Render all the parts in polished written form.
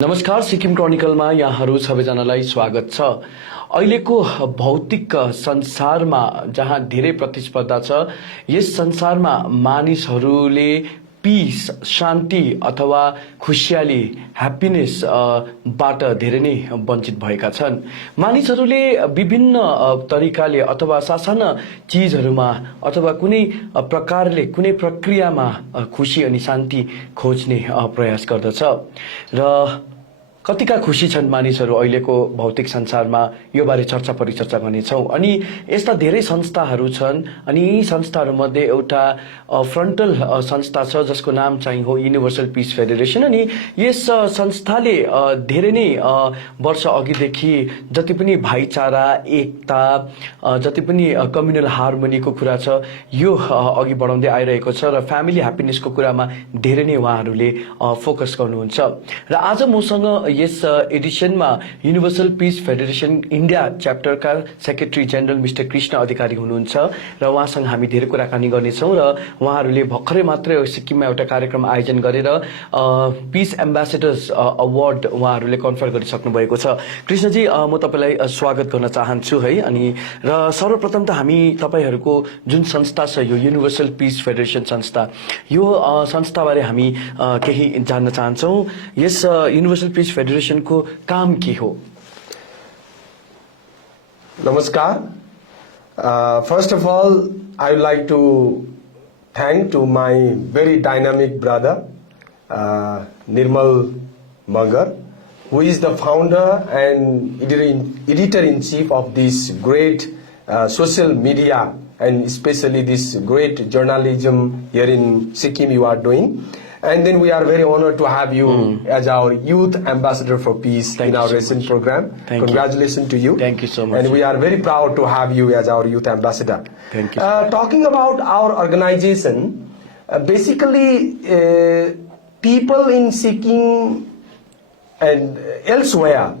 नमस्कार, सिक्किम क्रोनिकलमा यहाँहरू सबैजनालाई स्वागत छ। अहिलेको भौतिक संसारमा जहाँ धेरै प्रतिस्पर्धा छ, यस संसारमा मानिसहरूले पीस, शान्ति अथवा खुशियाली, ह्याप्पिनेस बाट धेरै नै वञ्चित भएका छन्। मानिसहरूले विभिन्न तरिकाले अथवा सासाना चीजहरूमा अथवा कुनै प्रकारले कुनै प्रक्रियामा खुशी अनि शान्ति खोज्ने प्रयास गर्दछ र कतिका खुशी छन् मानिसहरू अहिलेको भौतिक संसारमा, यो बारे चर्चा परिचर्चा गर्नेछौँ। अनि यस्ता धेरै संस्थाहरू छन् अनि यी संस्थाहरूमध्ये एउटा फ्रन्टल संस्था छ जसको नाम चाहिँ हो युनिभर्सल पीस फेडरेसन। अनि यस संस्थाले धेरै नै वर्ष अघिदेखि जति पनि भाइचारा, एकता, जति पनि कम्युनल हार्मोनीको कुरा छ यो अघि बढाउँदै आइरहेको छ र फ्यामिली ह्याप्पिनेसको कुरामा धेरै नै उहाँहरूले फोकस गर्नुहुन्छ। र आज मसँग यस एडिसनमा युनिभर्सल पीस फेडरेसन इन्डिया च्याप्टरका secretary general mister Krishna Adhikari हुनुहुन्छ र उहाँसँग हामी धेरै कुराकानी गर्नेछौँ। र उहाँहरूले भर्खरै मात्रै सिक्किममा एउटा कार्यक्रम आयोजन गरेर पीस एम्बेसेडर्स अवार्ड उहाँहरूले कन्फर गरिसक्नु भएको छ। कृष्णजी, म तपाईँलाई स्वागत गर्न चाहन्छु है। अनि र सर्वप्रथम त हामी तपाईँहरूको जुन संस्था छ यो युनिभर्सल पीस फेडरेसन संस्था, यो संस्थाबारे हामी केही जान्न चाहन्छौँ। यस युनिभर्सल पीस फेडरेशन को काम के हो? Namaskar. First of all, I would like to thank to my very dynamic brother, Nirmal Mangar, who is the founder and editor-in-chief of this great social media and especially this great journalism here in Sikkim you are doing. And then we are very honored to have you as our youth ambassador for peace in our recent program. Congratulations to you. Thank you so much. And we are very proud to have you as our youth ambassador. Thank you. Talking about our organization, basically people in Sikkim and elsewhere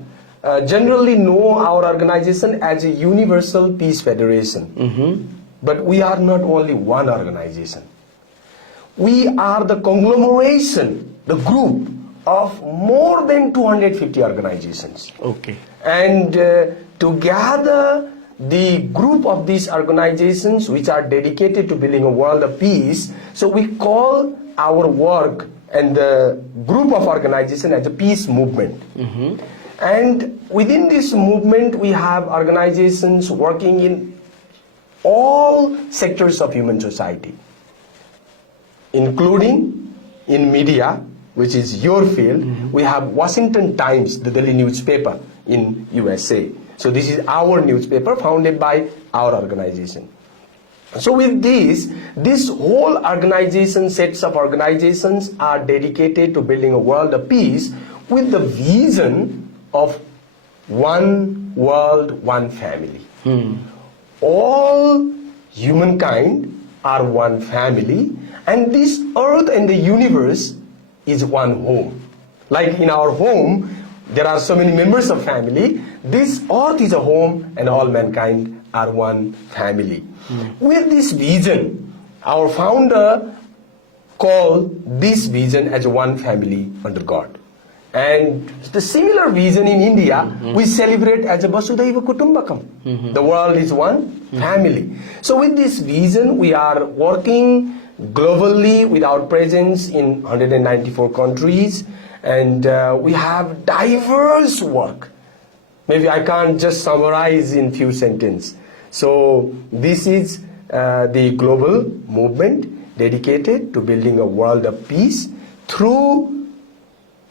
generally know our organization as a Universal Peace Federation. But we are not only one organization. We are the conglomeration, the group of more than 250 organizations. Okay. And together, the group of these organizations which are dedicated to building a world of peace, so we call our work and the group of organizations as a peace movement. And within this movement, we have organizations working in all sectors of human society, including in media, which is your field. We have Washington Times, the daily newspaper in USA. So this is our newspaper founded by our organization. So with this whole organization, sets of organizations are dedicated to building a world of peace with the vision of one world, one family. All humankind are one family, and this earth and the universe is one home. Like in our home, there are so many members of family. This earth is a home and all mankind are one family. With this vision, our founder called this vision as one family under God. And the similar vision in India, we celebrate as a Vasudhaiva Kutumbakam. The world is one family. So with this vision, we are working globally with our presence in 194 countries, and we have diverse work. Maybe I can't just summarize in few sentences. So this is the global movement dedicated to building a world of peace through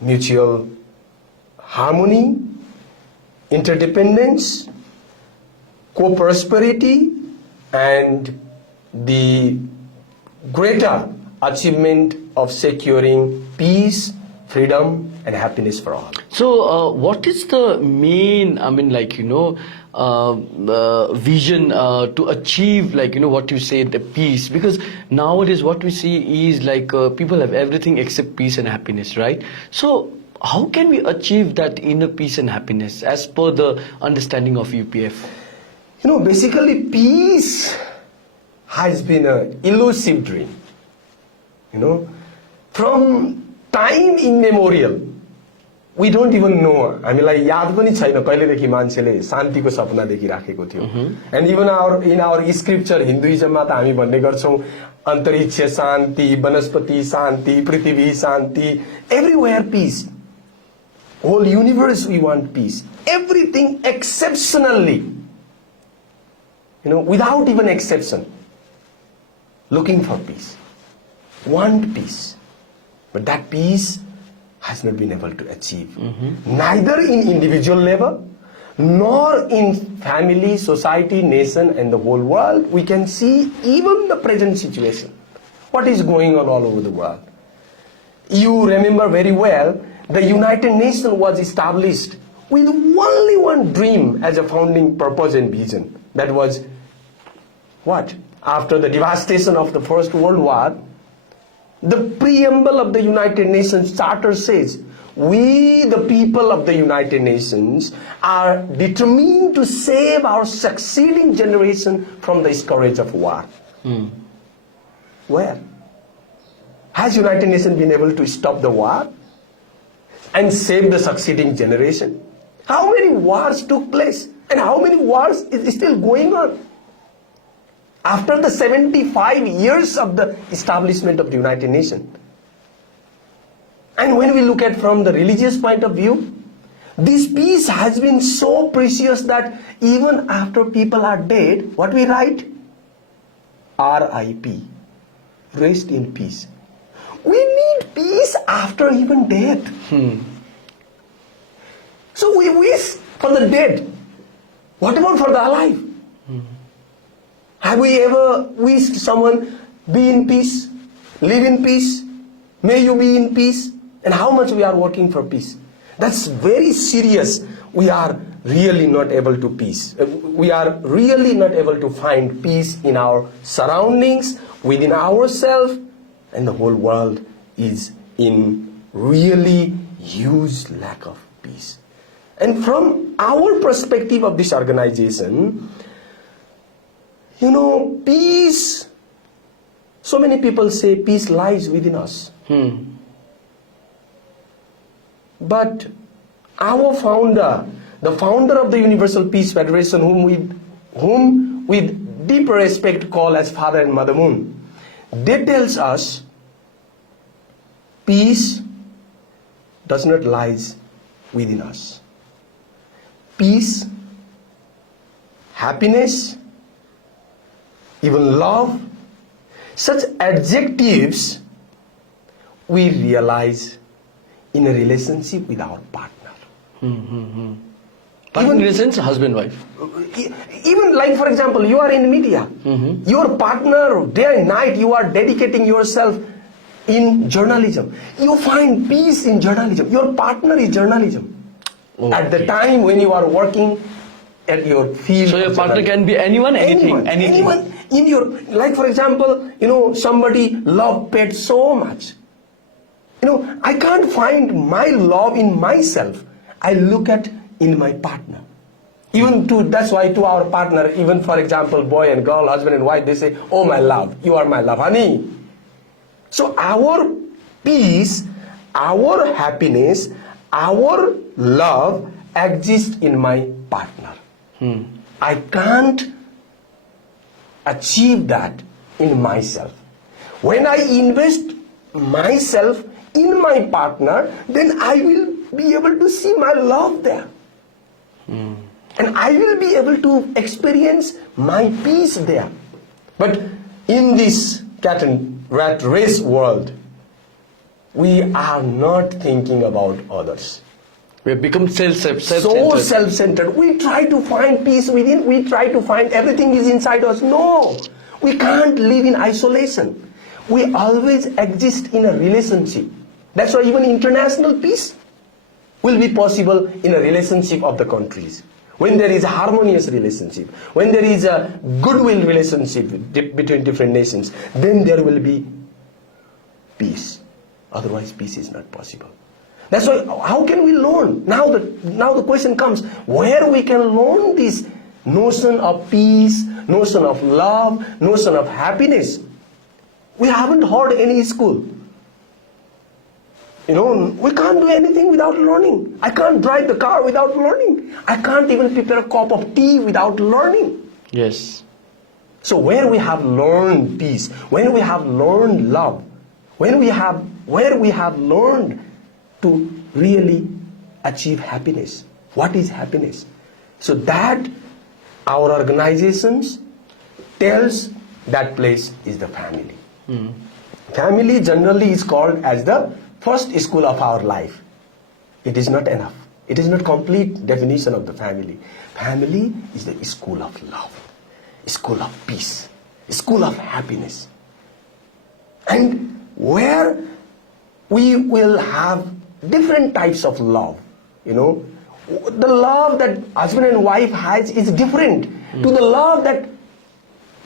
mutual harmony, interdependence, co-prosperity, and the greater achievement of securing peace, freedom, and happiness for all. So, what is the main, vision to achieve, what you say, the peace? Because nowadays what we see is people have everything except peace and happiness, right? So, how can we achieve that inner peace and happiness as per the understanding of UPF? Basically peace has been an elusive dream. From time immemorial, we don't even know. हामीलाई याद पनि छैन कहिलेदेखि मान्छेले शान्तिको सपना देखिराखेको थियो. And even in our scripture हिन्दुइजममा त हामी भन्ने गर्छौं अन्तरिक्ष शान्ति, वनस्पति शान्ति, पृथ्वी शान्ति, everywhere peace. Whole universe we want peace. Everything exceptionally, without even exception, looking for peace, want peace. But that peace has not been able to achieve. Neither in individual level, nor in family, society, nation, and the whole world. We can see even the present situation. What is going on all over the world? You remember very well, the United Nations was established with only one dream as a founding purpose and vision. That was what? After the devastation of the First World War, the preamble of the United Nations Charter says, we, the people of the United Nations, are determined to save our succeeding generation from the scourge of war. Where? Has United Nations been able to stop the war and save the succeeding generation? How many wars took place? And how many wars is still going on? After the 75 years of the establishment of the United Nations. And when we look at from the religious point of view, this peace has been so precious that even after people are dead, what we write? R.I.P. Rest in peace. We need peace after even death. So we wish for the dead. What about for the alive? Have we ever wished someone, be in peace, live in peace, may you be in peace? And how much we are working for peace? That's very serious. We are really not able to peace. We are really not able to find peace in our surroundings, within ourselves, and the whole world is in really huge lack of peace. And from our perspective of this organization, peace, so many people say peace lies within us. But our founder, the founder of the Universal Peace Federation, whom with deep respect call as Father and Mother Moon, they tells us peace does not lies within us. Peace, happiness, even love, such adjectives we realize in a relationship with our partner. Partner in a sense, husband-wife. Even like, for example, you are in media. Your partner, day and night, you are dedicating yourself in journalism. You find peace in journalism. Your partner is journalism. Okay. At the time when you are working at your field. So your partner can be anyone, anything. Anyone in your, like for example, somebody love pets so much. I can't find my love in myself. I look at in my partner. That's why to our partner, even for example, boy and girl, husband and wife, they say, oh my love, you are my love, honey. So our peace, our happiness, our love exists in my partner. I can't achieve that in myself. When I invest myself in my partner, then I will be able to see my love there. And I will be able to experience my peace there. But in this cat and rat race world, we are not thinking about others. We have become self-centered. So self-centered. We try to find peace within. We try to find everything is inside us. No, we can't live in isolation. We always exist in a relationship. That's why even international peace will be possible in a relationship of the countries. When there is a harmonious relationship, when there is a goodwill relationship between different nations, then there will be peace. Otherwise, peace is not possible. That's why, how can we learn? Now the question comes, where we can learn this notion of peace, notion of love, notion of happiness? We haven't heard any school. We can't do anything without learning. I can't drive the car without learning. I can't even prepare a cup of tea without learning. Yes. So where we have learned peace, when we have learned love, where we have learned to really achieve happiness. What is happiness? So that our organizations tells that place is the family. Family generally is called as the first school of our life. It is not enough. It is not complete definition of the family. Family is the school of love, school of peace, school of happiness. And where we will have different types of love, the love that husband and wife has is different to the love that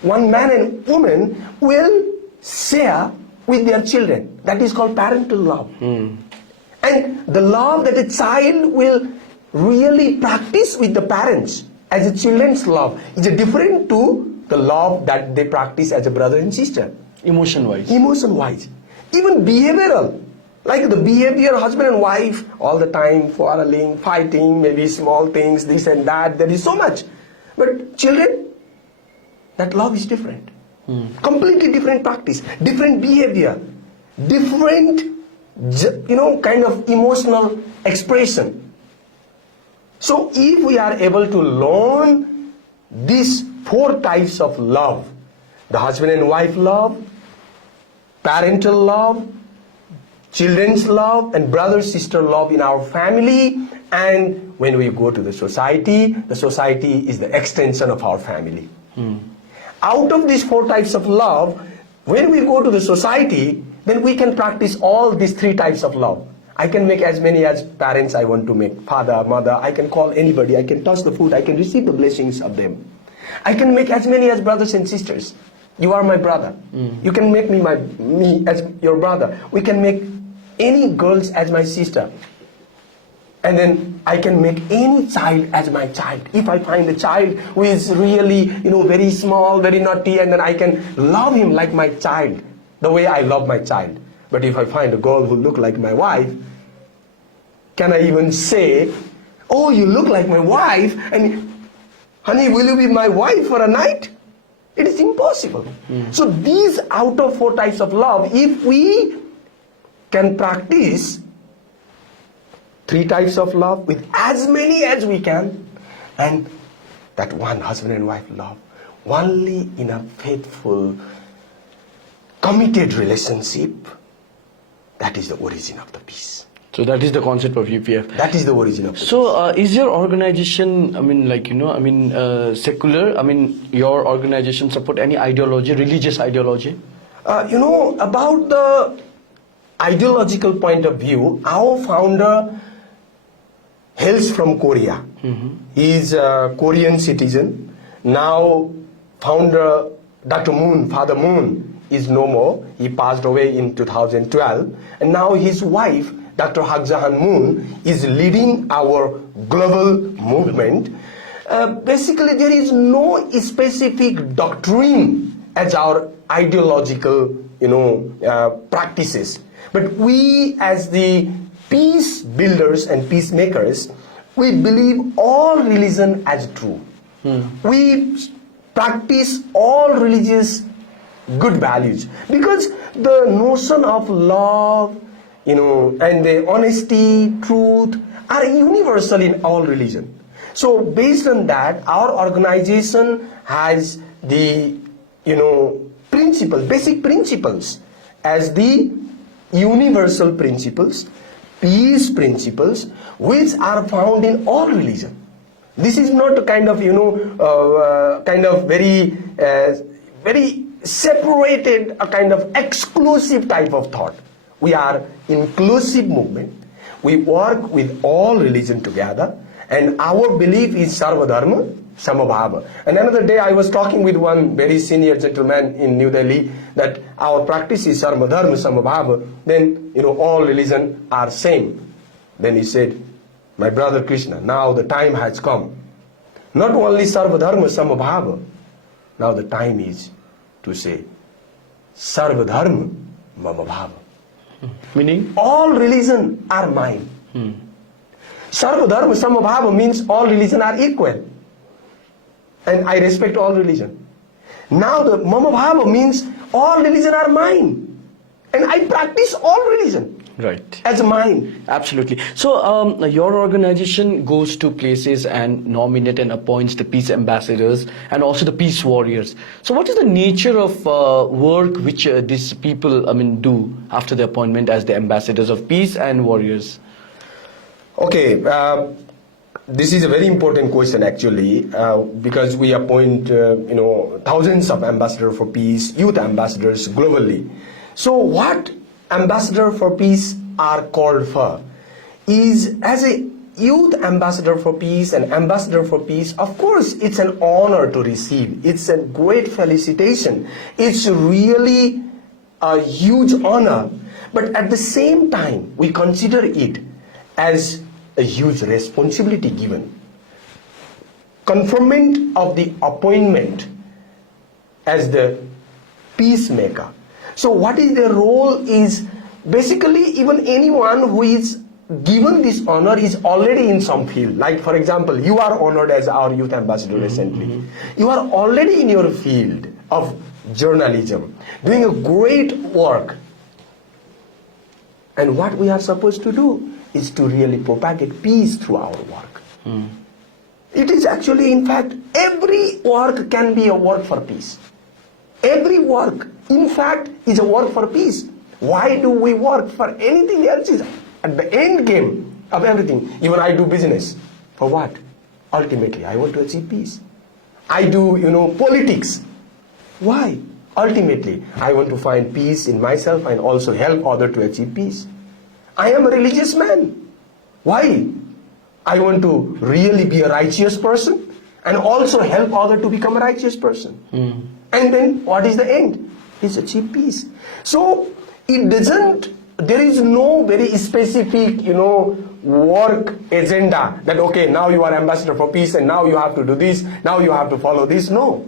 one man and woman will share with their children. That is called parental love. And the love that a child will really practice with the parents as a children's love is different to the love that they practice as a brother and sister. Emotion-wise. Emotion-wise. Even behavioral. Like the behavior, husband and wife, all the time quarreling, fighting, maybe small things, this and that, there is so much. But children, that love is different. Completely different practice, different behavior, different, kind of emotional expression. So if we are able to learn these 4 types of love, the husband and wife love, parental love, children's love, and brother-sister love in our family, and when we go to the society is the extension of our family. Out of these 4 types of love, when we go to the society, then we can practice all these 3 types of love. I can make as many as parents I want to make, father, mother, I can call anybody, I can touch the food, I can receive the blessings of them. I can make as many as brothers and sisters. You are my brother. You can make me as your brother. We can make any girls as my sister. And then I can make any child as my child. If I find a child who is really, very small, very naughty, and then I can love him like my child, the way I love my child. But if I find a girl who look like my wife, can I even say, oh, you look like my wife, and honey, will you be my wife for a night? It is impossible. So these out of 4 types of love, if we can practice 3 types of love with as many as we can, and that one husband and wife love, only in a faithful, committed relationship, that is the origin of the peace. So that is the concept of UPF. That is the origin of the peace. So is your organization, secular? Your organization support any ideology, religious ideology? About the ideological point of view, our founder hails from Korea. He is a Korean citizen. Now founder Dr. Moon, Father Moon, is no more. He passed away in 2012. And now his wife, Dr. Hagjahan Moon, is leading our global movement. Basically, there is no specific doctrine as our ideological, practices. But we, as the peace builders and peacemakers, we believe all religion as true. We practice all religious good values, because the notion of love, and the honesty, truth are universal in all religion. So based on that, our organization has the, principles, basic principles as the universal principles, peace principles, which are found in all religion. This is not a kind of, very separated, a kind of exclusive type of thought. We are inclusive movement. We work with all religion together, and our belief is Sarva Dharma Samabhava. And another day I was talking with one very senior gentleman in New Delhi that our practice is Sarva Dharma Samabhava. Then, all religion are same. Then he said, my brother Krishna, now the time has come. Not only Sarva Dharma Samabhava, now the time is to say Sarva Dharma Mama Bhava. Meaning? All religion are mine. Sarva dharma samabhava means all religion are equal. And I respect all religion. Now the mamabhava means all religion are mine. And I practice all religion Right. as mine. Absolutely. So your organization goes to places and nominate and appoints the peace ambassadors and also the peace warriors. So what is the nature of work which these people do after the appointment as the ambassadors of peace and warriors? Okay, this is a very important question actually, because we appoint thousands of ambassadors for peace, youth ambassadors globally. So what ambassador for peace are called for is, as a youth ambassador for peace and ambassador for peace, of course it's an honor to receive. It's a great felicitation. It's really a huge honor. But at the same time, we consider it as a huge responsibility given. Conferment of the appointment as the peacemaker. So what is their role is basically even anyone who is given this honor is already in some field. Like for example, you are honored as our youth ambassador recently. You are already in your field of journalism, doing a great work. And what we are supposed to do is to really propagate peace through our work. It is actually, in fact, every work can be a work for peace. Every work, in fact, is a work for peace. Why do we work for anything else? Is at the end game of everything. Even I do business. For what? Ultimately, I want to achieve peace. I do, politics. Why? Ultimately, I want to find peace in myself and also help others to achieve peace. I am a religious man. Why? I want to really be a righteous person and also help others to become a righteous person. And then what is the end? Is achieve peace. So there is no very specific, work agenda that, okay, now you are ambassador for peace and now you have to do this, now you have to follow this. No.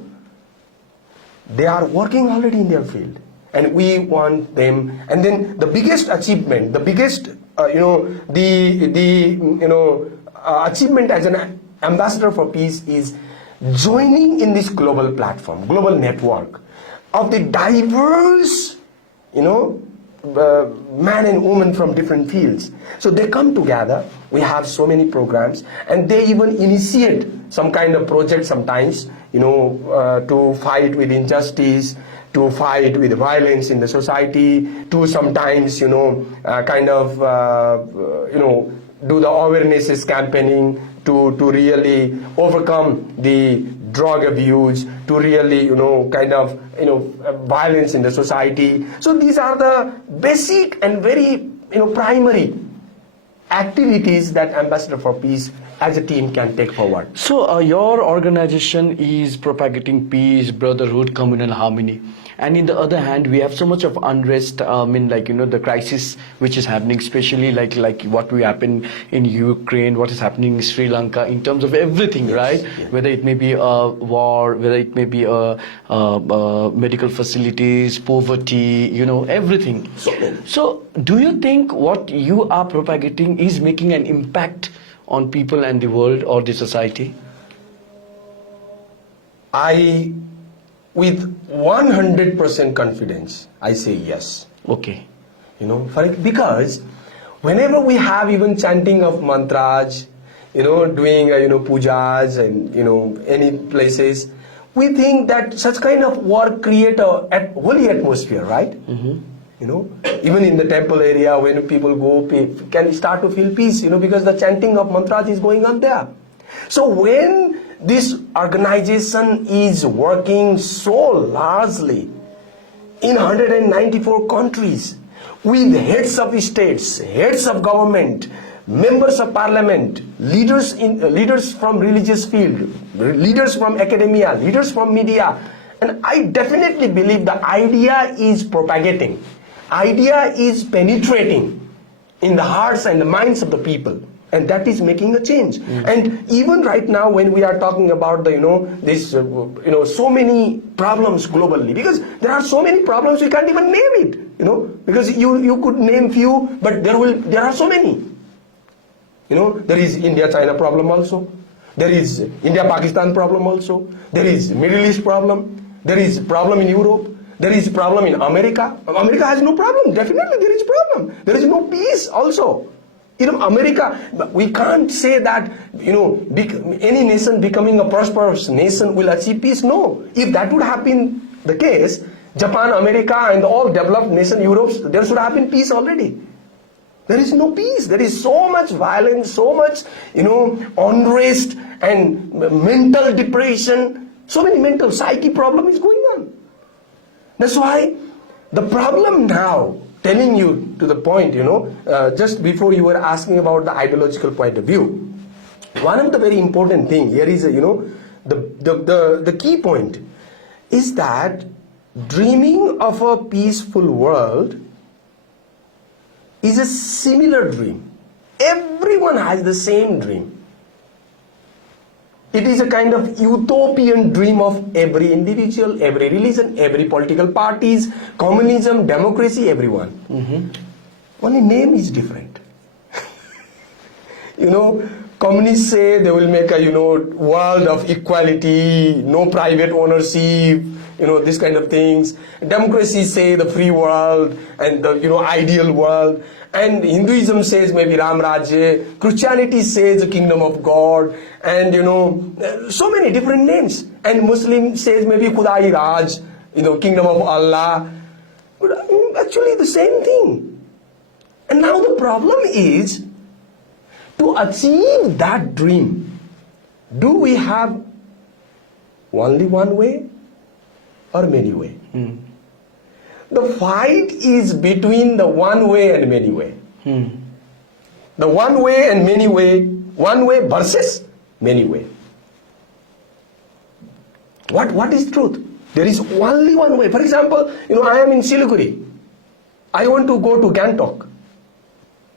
They are working already in their field. And we want them, and then the biggest achievement, the biggest, achievement as an ambassador for peace is joining in this global platform, global network of the diverse, men and women from different fields. So they come together, we have so many programs, and they even initiate some kind of project sometimes, to fight with injustice, to fight with violence in the society, to sometimes, do the awareness campaigning to really overcome the drug abuse, to really, violence in the society. So these are the basic and very, primary activities that Ambassador for Peace as a team can take forward. So your organization is propagating peace, brotherhood, communal harmony. And in the other hand, we have so much of unrest, the crisis which is happening, especially like what will happen in Ukraine, what is happening in Sri Lanka, in terms of everything, right? Yes. Whether it may be a war, whether it may be medical facilities, poverty, everything. So do you think what you are propagating is making an impact on people and the world or the society? With 100% confidence, I say yes. Okay. Because whenever we have even chanting of mantras, doing, pujas and, any places, we think that such kind of work create a holy atmosphere, right? Even in the temple area, when people go, can start to feel peace, because the chanting of mantras is going on there. So when this organization is working so largely in 194 countries with heads of states, heads of government, members of parliament, leaders from religious field, leaders from academia, leaders from media, and I definitely believe the idea is propagating. Idea is penetrating in the hearts and the minds of the people. and that is making a change. And even right now, when we are talking about the so many problems globally, because there are so many problems we can't even name it, because you could name few, but there are so many. There is India-China problem also. There is India-Pakistan problem also. There is Middle East problem. There is problem in Europe. There is problem in America. America has no problem. Definitely there is problem. There is no peace also. America, we can't say that, any nation becoming a prosperous nation will achieve peace. No. If that would have been the case, Japan, America, and all developed nation, Europe, there should have been peace already. There is no peace. There is so much violence, so much, unrest and mental depression. So many mental psyche problem is going on. That's why the problem now, telling you to the point, just before you were asking about the ideological point of view, one of the very important thing here is, the key point is that dreaming of a peaceful world is a similar dream. Everyone has the same dream. It is a kind of utopian dream of every individual, every religion, every political parties, communism, democracy, everyone. Only name is different. Communists say they will make a world of equality, no private ownership, this kind of things. Democracy say the free world and the ideal world. And Hinduism says maybe Ram Rajya, Christianity says the kingdom of God, and so many different names. And Muslim says maybe Khudai Raj, kingdom of Allah. But actually the same thing. And now the problem is, to achieve that dream, do we have only one way or many way? The fight is between the one way and many way. The one way and many way, one way versus many way. What is truth? There is only one way. For example, I am in Siliguri. I want to go to Gangtok.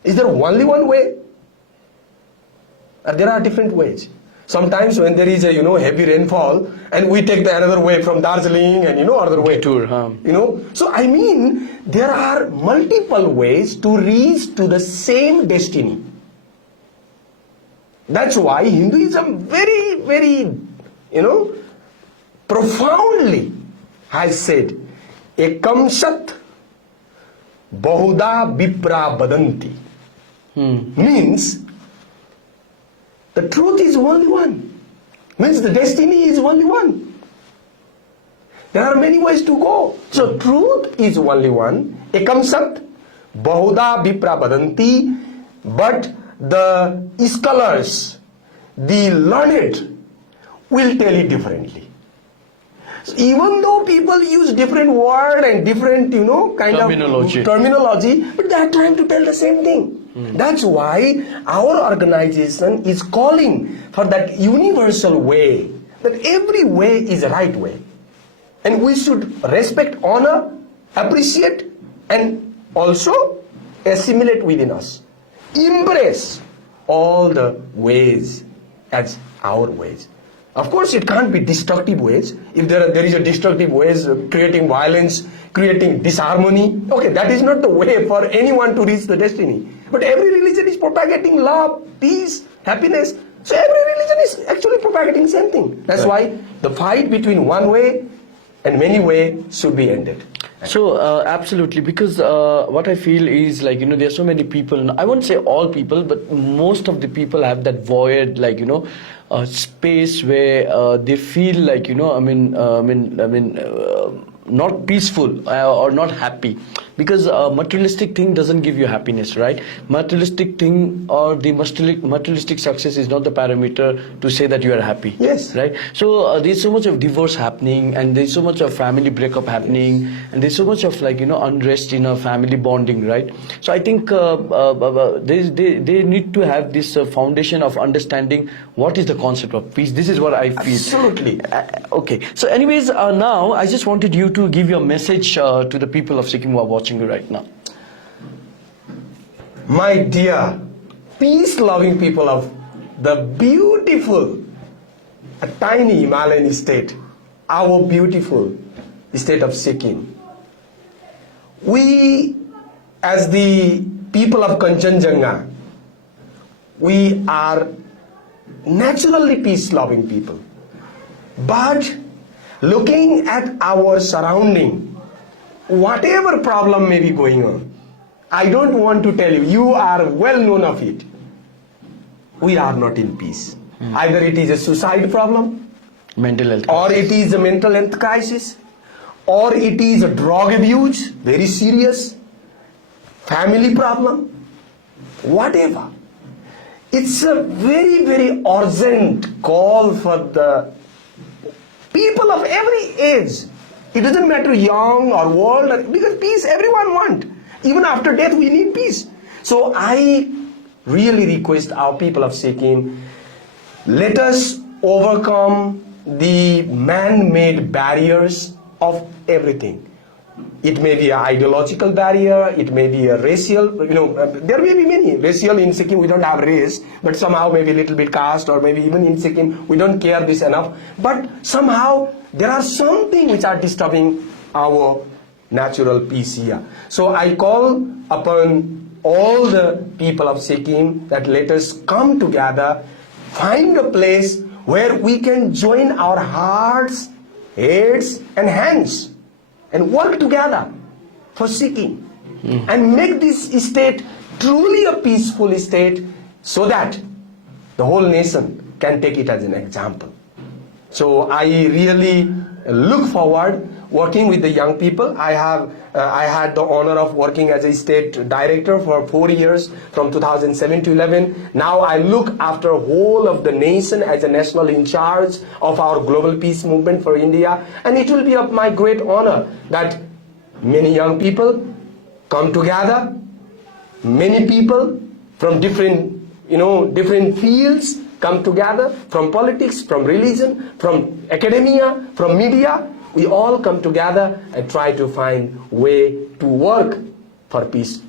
Is there only one way? There are different ways. Sometimes when there is a heavy rainfall, and we take the another way from Darjeeling and other way. Tour, So I mean, there are multiple ways to reach to the same destiny. That's why Hinduism very, very, profoundly has said, Ekam Sat Bahuda Vipra Badanti. Means the truth is only one. Means the destiny is only one. There are many ways to go. So truth is only one. Ekam Sat Bahuda Vipra Badanti. But the scholars, the learned, will tell it differently. So even though people use different word and different, kind terminology. of terminology, but they are trying to tell the same thing. That's why our organization is calling for that universal way, that every way is the right way. And we should respect, honor, appreciate, and also assimilate within us. Embrace all the ways as our ways. Of course, it can't be destructive ways. If there is a destructive ways, creating violence, creating disharmony, okay, that is not the way for anyone to reach the destiny. But every religion is propagating love, peace, happiness. So every religion is actually propagating the same thing. That's why the fight between one way and many way should be ended. So absolutely, because what I feel is there are so many people. I won't say all people, but most of the people have that void, space where they feel not peaceful or not happy, because materialistic thing doesn't give you happiness, right? Materialistic thing or the materialistic success is not the parameter to say that you are happy. Yes. Right? So there's so much of divorce happening, and there's so much of family breakup happening, and there's so much of unrest in a family bonding, right? So I think they need to have this foundation of understanding what is the concept of peace. This is what I feel. Absolutely. Okay. So anyways, now I just wanted you to give your message to the people of Sikkim who are watching you right now. My dear peace-loving people of the beautiful, a tiny Himalayan state, our beautiful state of Sikkim. We, as the people of Kanchenjunga, we are naturally peace-loving people. But looking at our surrounding, whatever problem may be going on, I don't want to tell you, you are well known of it. We are not in peace. Either it is a suicide problem, mental health, or it is a mental health crisis, or it is a drug abuse, very serious, family problem, whatever. It's a very, very urgent call for the people of every age. It doesn't matter young or old, because peace everyone wants. Even after death we need peace. So I really request our people of Sikkim, let us overcome the man-made barriers of everything. It may be an ideological barrier, it may be a racial, there may be many. Racial in Sikkim, we don't have race, but somehow maybe a little bit caste, or maybe even in Sikkim, we don't care this enough. But somehow there are something which are disturbing our natural peace here. So I call upon all the people of Sikkim that let us come together, find a place where we can join our hearts, heads and hands and work together for Sikkim and make this state truly a peaceful state, so that the whole nation can take it as an example. So I really look forward working with the young people. I had the honor of working as a state director for 4 years, from 2007 to 11. Now I look after whole of the nation as a national in charge of our global peace movement for India. And it will be of my great honor that many young people come together, many people from different fields come together, from politics, from religion, from academia, from media. We all come together and try to find way to work for peace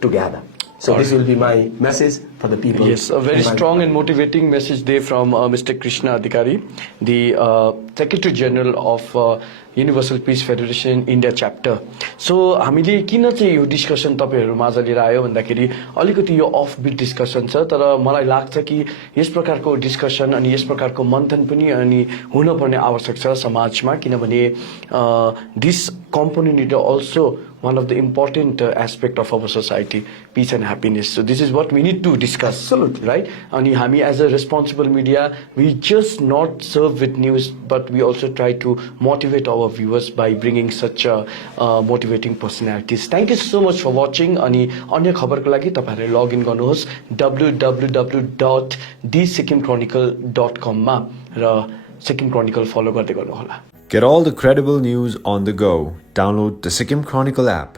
together. So this will be my message for the people. Yes, a very strong and motivating message there from Mr. Krishna Adhikari, the Secretary General of Universal Peace Federation India Chapter. So हामीले किन चाहिँ यो discussion तपाईहरु माझ लिएर आयो भन्दाखेरि अलिकति यो of bit discussion छ, तर मलाई लाग्छ कि यस प्रकारको डिस्कसन अनि यस प्रकारको मन्थन पनि अनि हुन पर्ने आवश्यक छ समाजमा, किनभने this component is also one of the important aspect of our society, peace and happiness. So this is what we need to discuss. Absolutely. Right? And हामी as a responsible media, we just not serve with news, but we also try to motivate our viewers by bringing such motivating personalities. Thank you so much for watching. अनि अन्य खबरको लागि तपाईहरुले login गर्नुहोस् www.thesikkimchronicle.com मा र Sikkim Chronicle follow गर्दै गर्नुहोला. Get all the credible news on the go. Download the Sikkim Chronicle app.